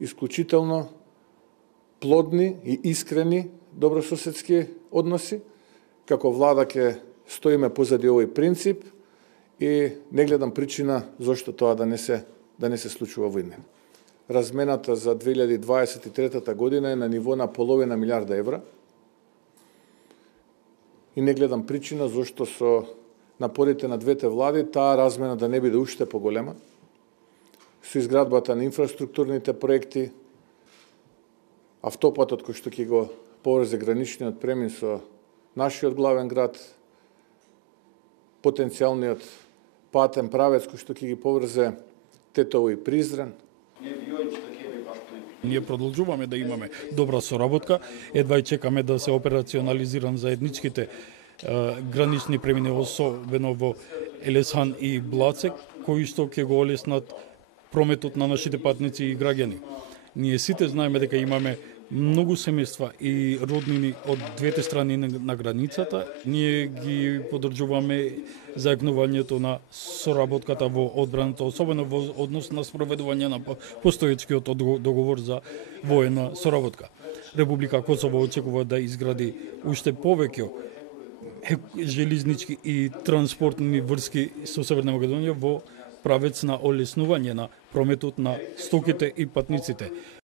исклучително плодни и искрени добрососедски односи. Како влада ќе стоиме позади овој принцип и не гледам причина зошто тоа да не се случува во иднина. Размената за 2023 година е на ниво на половина милиарда евра и не гледам причина зошто со напорите на двете влади таа размена да не биде уште поголема. Со изградбата на инфраструктурните проекти, автопатот кој што ќе го поврзе граничниот премин со нашиот главен град, потенцијалниот патен правец кој што ќе ги поврзе Тетово и Призрен. Ние продолжуваме да имаме добра соработка, едва и чекаме да се операционализиран заедничките гранични премини, особено во Елесхан и Блацек, кои што ќе го олеснат прометот на нашите патници и граѓани. Ние сите знаеме дека имаме многу семејства и роднини од двете страни на границата. Ние ги поддржуваме заеднувањето на соработката во одбраната, особено во однос на спроведување на постоечкиот договор за воена соработка. Република Косово очекува да изгради уште повеќе железнички и транспортни врски со Северна Македонија во правец на олеснување на прометот на стоките и патниците.